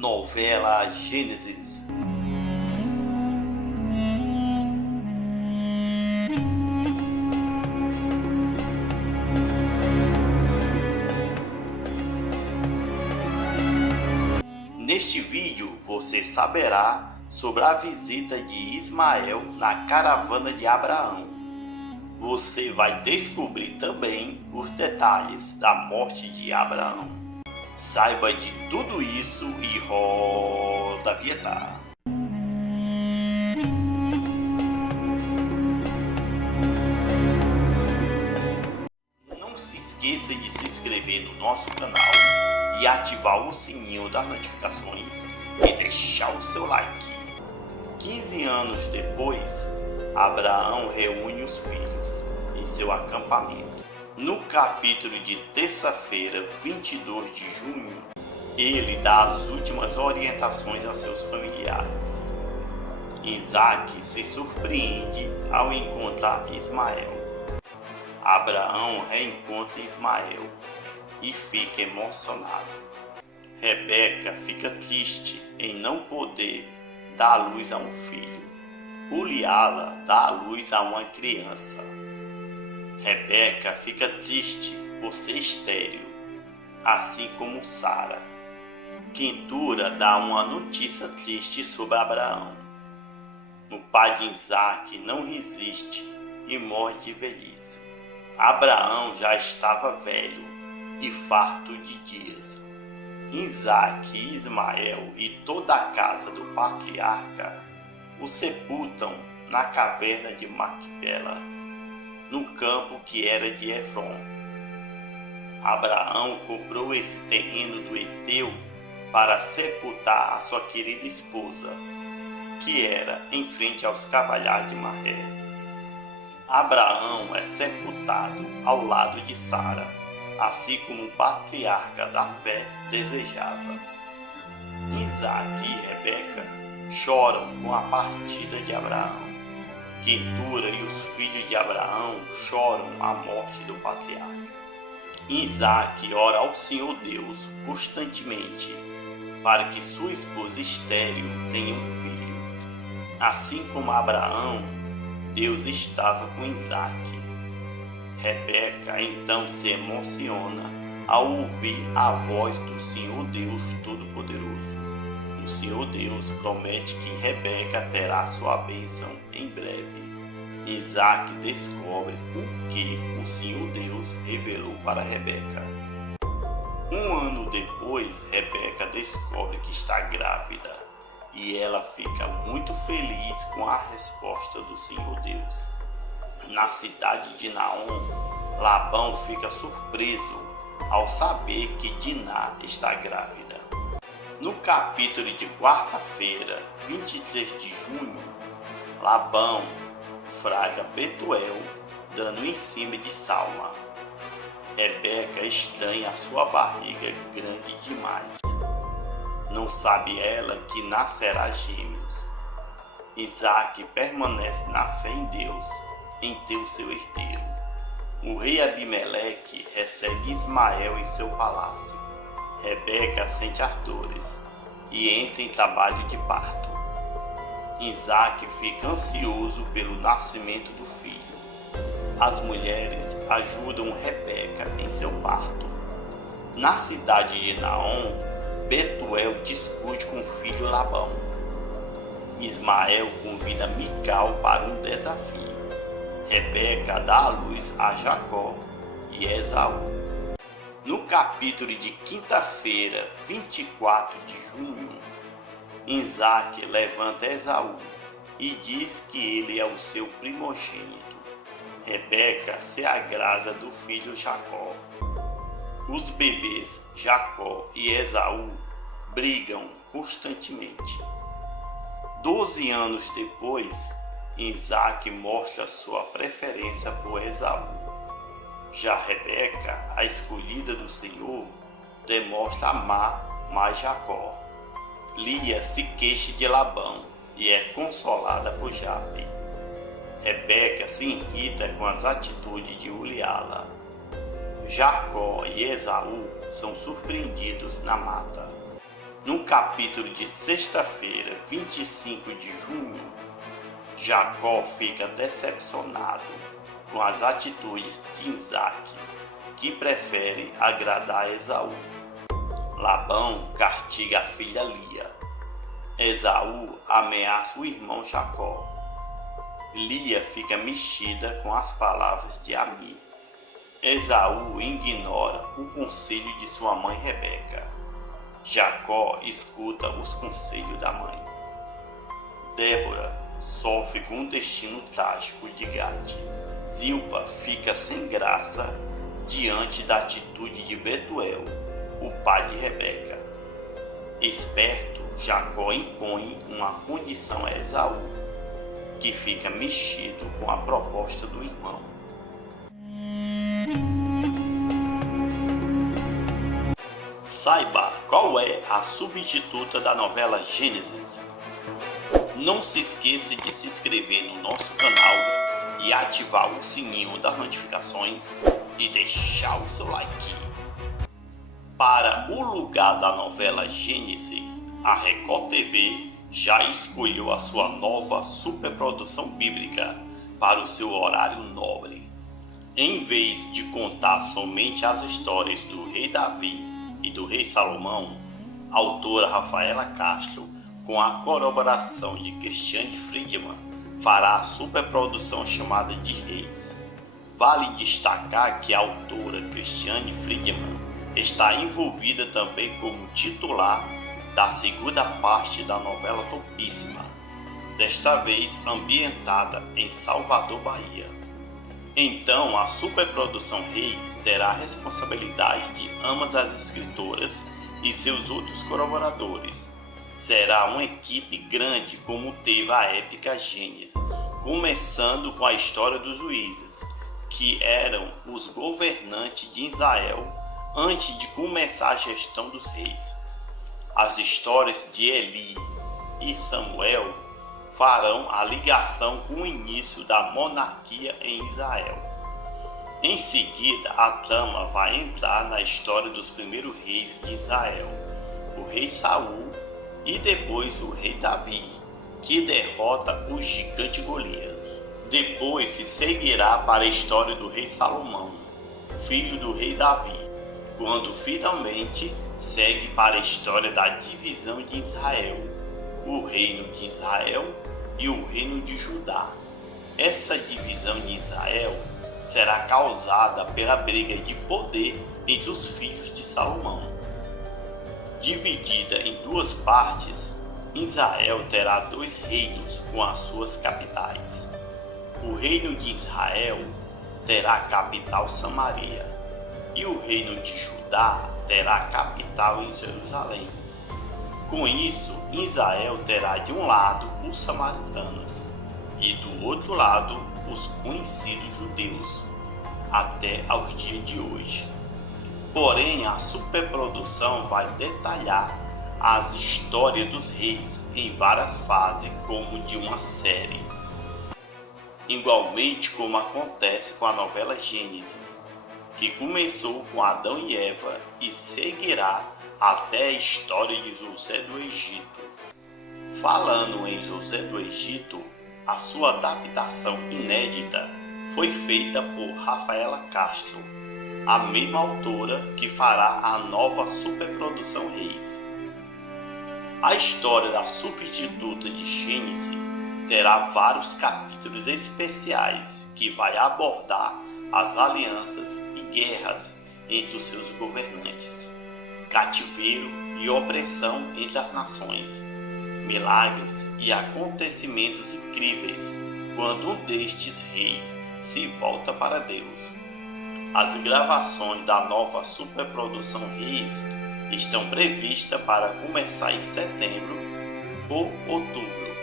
Novela Gênesis. Neste vídeo você saberá sobre a visita de Ismael na caravana de Abraão. Você vai descobrir também os detalhes da morte de Abraão. Saiba de tudo isso e roda a vinheta. Não se esqueça de se inscrever no nosso canal e ativar o sininho das notificações e deixar o seu like. 15 anos depois, Abraão reúne os filhos em seu acampamento. No capítulo de terça-feira, 22 de junho, ele dá as últimas orientações a seus familiares. Isaque se surpreende ao encontrar Ismael. Abraão reencontra Ismael e fica emocionado. Rebeca fica triste em não poder dar à luz a um filho. Uliala dá à luz a uma criança. Rebeca fica triste por ser estéril, assim como Sara. Quentura dá uma notícia triste sobre Abraão. O pai de Isaque não resiste e morre de velhice. Abraão já estava velho e farto de dias. Isaque, Ismael e toda a casa do patriarca o sepultam na caverna de Macpela, no campo que era de Efron. Abraão comprou esse terreno do Eteu para sepultar a sua querida esposa, que era em frente aos cavalhais de Maré. Abraão é sepultado ao lado de Sara, assim como o patriarca da fé desejava. Isaque e Rebeca choram com a partida de Abraão. Quentura e os filhos de Abraão choram a morte do patriarca. Isaque ora ao Senhor Deus constantemente para que sua esposa estéril tenha um filho. Assim como Abraão, Deus estava com Isaque. Rebeca então se emociona ao ouvir a voz do Senhor Deus Todo-Poderoso. O Senhor Deus promete que Rebeca terá sua bênção em breve. Isaque descobre o que o Senhor Deus revelou para Rebeca. Um ano depois, Rebeca descobre que está grávida e ela fica muito feliz com a resposta do Senhor Deus. Na cidade de Naom, Labão fica surpreso ao saber que Diná está grávida. No capítulo de quarta-feira, 23 de junho, Labão fraga Betuel, dando em cima de Salma. Rebeca estranha a sua barriga grande demais. Não sabe ela que nascerá gêmeos. Isaque permanece na fé em Deus, em ter o seu herdeiro. O rei Abimeleque recebe Ismael em seu palácio. Rebeca sente ardores e entra em trabalho de parto. Isaque fica ansioso pelo nascimento do filho. As mulheres ajudam Rebeca em seu parto. Na cidade de Naom, Betuel discute com o filho Labão. Ismael convida Mical para um desafio. Rebeca dá à luz a Jacó e Esaú. No capítulo de quinta-feira, 24 de junho, Isaque levanta Esaú e diz que ele é o seu primogênito. Rebeca se agrada do filho Jacó. Os bebês Jacó e Esaú brigam constantemente. 12 anos depois, Isaque mostra sua preferência por Esaú. Já Rebeca, a escolhida do Senhor, demonstra amar mais Jacó. Lia se queixa de Labão e é consolada por Jape. Rebeca se irrita com as atitudes de Uliala. Jacó e Esaú são surpreendidos na mata. No capítulo de sexta-feira, 25 de junho, Jacó fica decepcionado com as atitudes de Isaque, que prefere agradar a Esaú. Labão castiga a filha Lia. Esaú ameaça o irmão Jacó. Lia fica mexida com as palavras de Ami. Esaú ignora o conselho de sua mãe Rebeca. Jacó escuta os conselhos da mãe. Débora sofre com o destino trágico de Gade. Zilpa fica sem graça diante da atitude de Betuel, o pai de Rebeca. Esperto, Jacó impõe uma condição a Esaú, que fica mexido com a proposta do irmão. Saiba qual é a substituta da novela Gênesis. Não se esqueça de se inscrever no nosso canal e ativar o sininho das notificações e deixar o seu like. Para o lugar da novela Gênesis, a Record TV já escolheu a sua nova superprodução bíblica para o seu horário nobre. Em vez de contar somente as histórias do rei Davi e do rei Salomão, a autora Rafaela Castro, com a colaboração de Cristiane Friedman, fará a superprodução chamada de Reis. Vale destacar que a autora Cristiane Friedman está envolvida também como titular da segunda parte da novela Topíssima, desta vez ambientada em Salvador, Bahia. Então, a superprodução Reis terá a responsabilidade de ambas as escritoras e seus outros colaboradores. Será uma equipe grande como teve a épica Gênesis, começando com a história dos juízes, que eram os governantes de Israel antes de começar a gestão dos reis. As histórias de Eli e Samuel farão a ligação com o início da monarquia em Israel. Em seguida, a trama vai entrar na história dos primeiros reis de Israel, o rei Saul e depois o rei Davi, que derrota o gigante Golias. Depois se seguirá para a história do rei Salomão, filho do rei Davi, quando finalmente segue para a história da divisão de Israel, o reino de Israel e o reino de Judá. Essa divisão de Israel será causada pela briga de poder entre os filhos de Salomão. Dividida em duas partes, Israel terá dois reinos com as suas capitais. O reino de Israel terá a capital Samaria e o reino de Judá terá a capital em Jerusalém. Com isso, Israel terá de um lado os samaritanos e do outro lado os conhecidos judeus, até aos dias de hoje. Porém, a superprodução vai detalhar as histórias dos reis em várias fases, como de uma série. Igualmente como acontece com a novela Gênesis, que começou com Adão e Eva e seguirá até a história de José do Egito. Falando em José do Egito, a sua adaptação inédita foi feita por Rafaela Castro, a mesma autora que fará a nova superprodução Reis. A história da substituta de Gênesis terá vários capítulos especiais que vai abordar as alianças e guerras entre os seus governantes, cativeiro e opressão entre as nações, milagres e acontecimentos incríveis quando um destes reis se volta para Deus. As gravações da nova superprodução Reis estão previstas para começar em setembro ou outubro,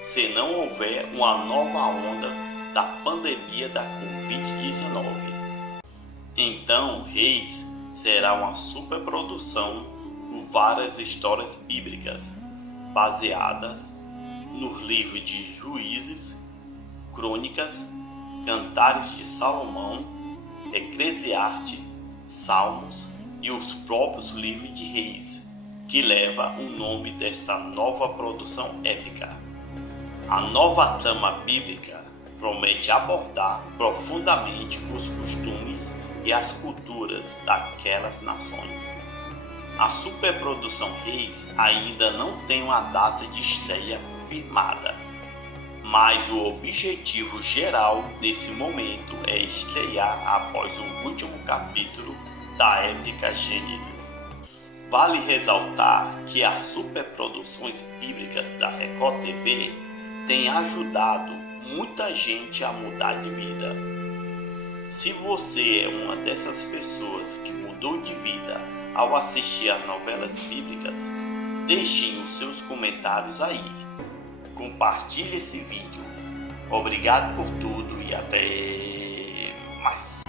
se não houver uma nova onda da pandemia da Covid-19. Então, Reis será uma superprodução com várias histórias bíblicas baseadas nos livros de Juízes, Crônicas, Cantares de Salomão, Eclesiastes, Salmos e os próprios livros de Reis, que leva o nome desta nova produção épica. A nova trama bíblica promete abordar profundamente os costumes e as culturas daquelas nações. A superprodução Reis ainda não tem uma data de estreia confirmada, mas o objetivo geral nesse momento é estrear após o último capítulo da épica Gênesis. Vale ressaltar que as superproduções bíblicas da Record TV têm ajudado muita gente a mudar de vida. Se você é uma dessas pessoas que mudou de vida ao assistir às novelas bíblicas, deixem os seus comentários aí. Compartilhe esse vídeo. Obrigado por tudo e até mais.